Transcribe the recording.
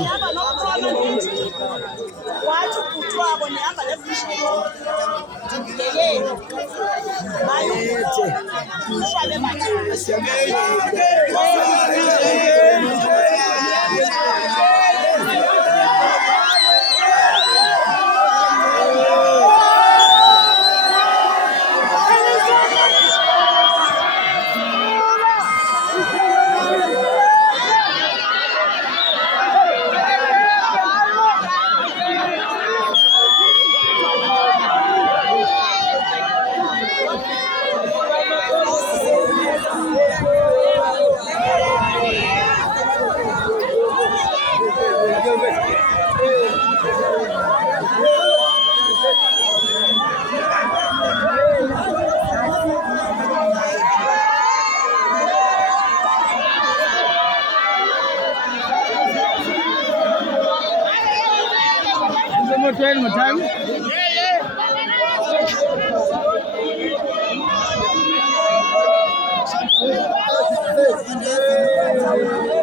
Nehamba nokukhona ngithi wathi uphuthiwabo nehamba levishiyo yeyeni mayushwabe bathathu One time. Yeah.